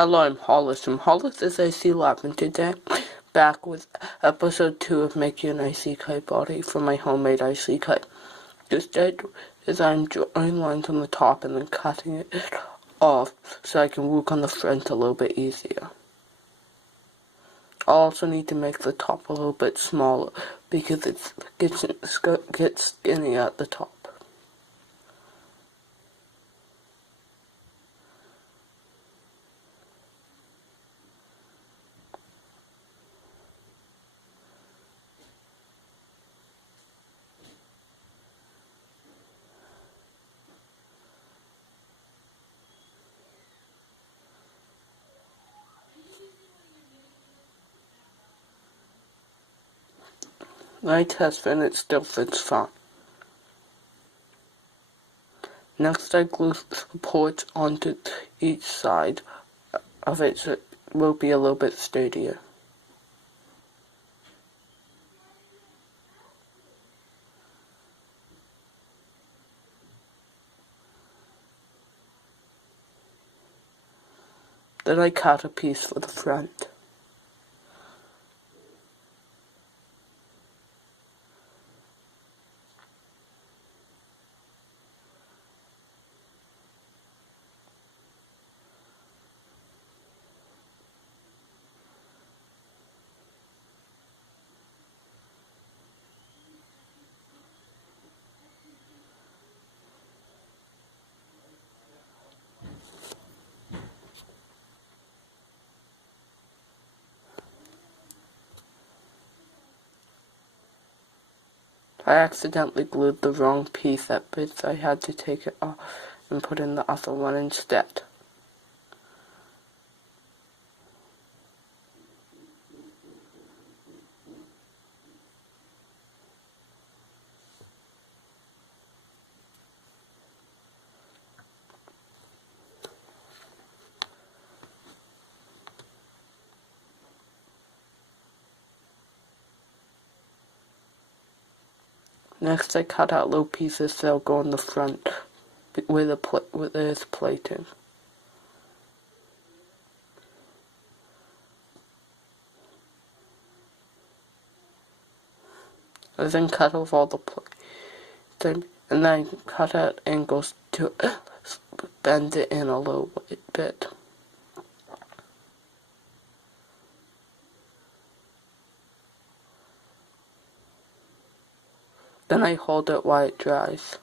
Hello, I'm Hollis from Hollis is IC Lab, and today back with episode 2 of making an IC kite body for my homemade IC kite. Instead is I'm drawing lines on the top and then cutting it off so I can work on the front a little bit easier. I'll also need to make the top a little bit smaller because it gets skinny at the top. I test and it still fits fine. Next I glue supports onto each side of it so it will be a little bit sturdier. Then I cut a piece for the front. I accidentally glued the wrong piece at bits. I had to take it off and put in the other one instead. Next I cut out little pieces that'll go in the front where there's plating. I then cut off all the plating, and then I cut out angles to bend it in a little bit. Then I hold it while it dries.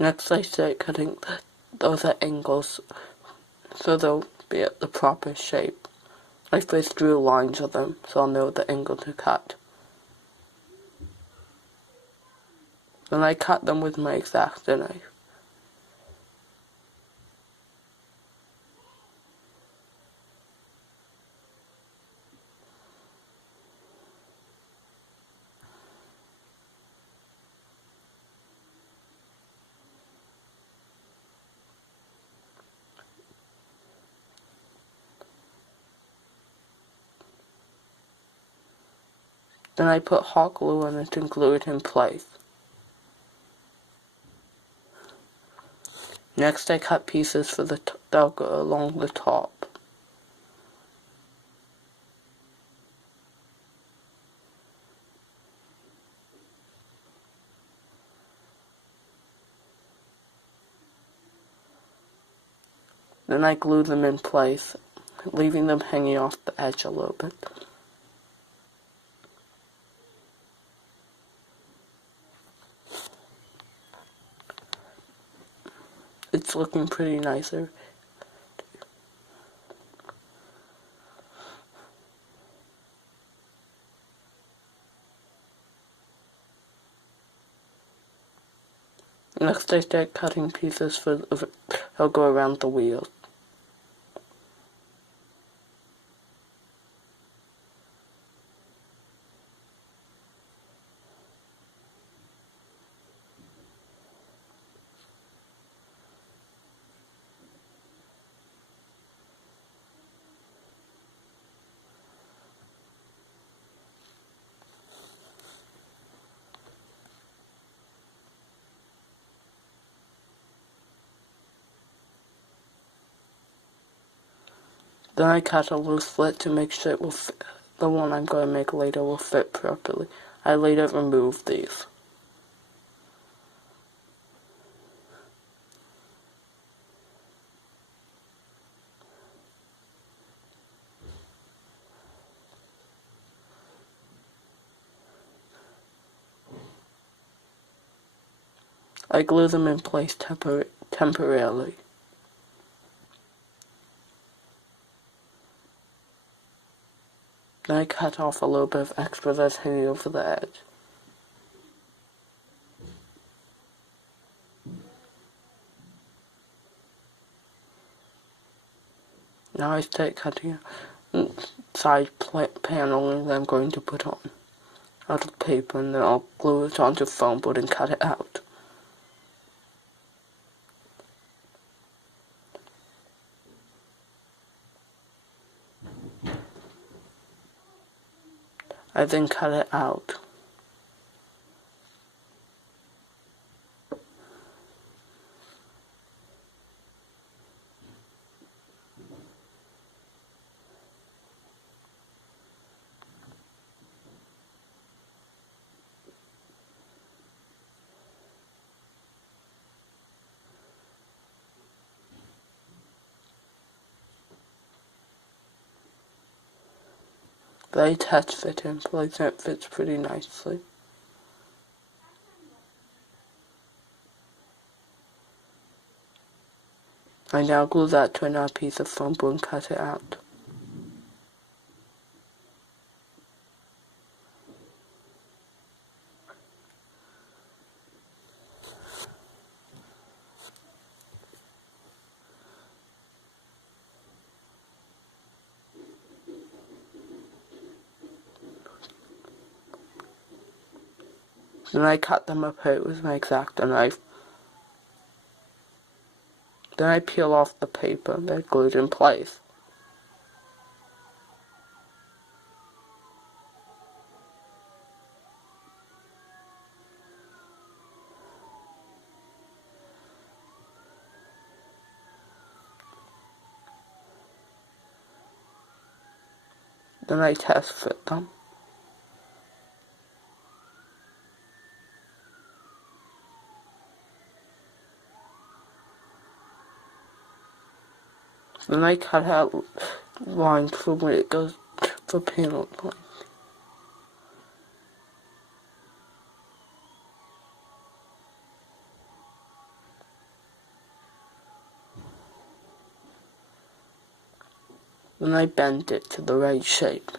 Next I start cutting those at angles so they'll be at the proper shape. I first drew lines of them so I'll know the angle to cut. Then I cut them with my X-Acto knife. Then I put hot glue on it and glue it in place. Next I cut pieces for that'll go along the top. Then I glue them in place, leaving them hanging off the edge a little bit. It's looking pretty nicer. Next I start cutting pieces that'll go around the wheels. Then I cut a loose slit to make sure it will fit. The one I'm going to make later will fit properly. I later remove these. I glue them in place temporarily. Then I cut off a little bit of extra that's hanging over the edge. Now I start cutting a side paneling that I'm going to put on out of paper, and then I'll glue it onto foam board and cut it out. I then cut it out. They test fit in place and it fits pretty nicely. I now glue that to another piece of foam board and cut it out. Then I cut them apart with my X-Acto knife. Then I peel off the paper they're glued in place. Then I test fit them. Then I cut out lines for when it goes for panel lines. Then I bend it to the right shape.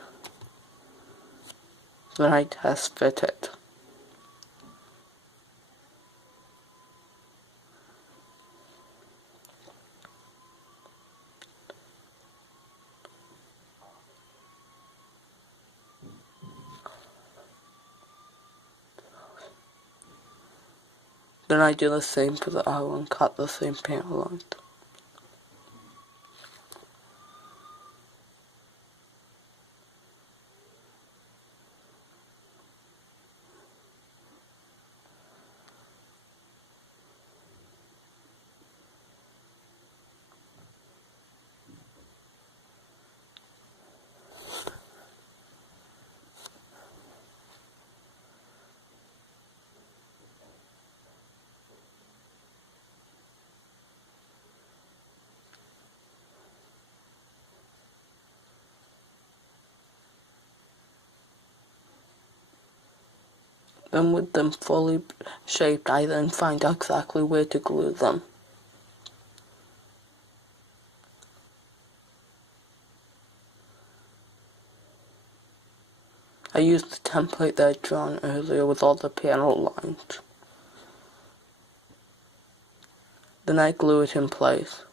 Then I test fit it. Then I do the same for the other one, cut the same panel lines. Then with them fully shaped, I then find exactly where to glue them. I used the template that I'd drawn earlier with all the panel lines. then I glue it in place.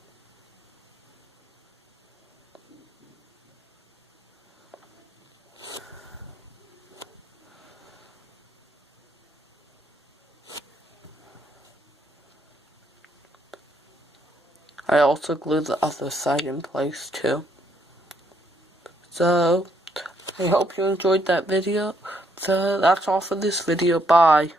I also glue the other side in place too. So, I hope you enjoyed that video. So, that's all for this video. Bye.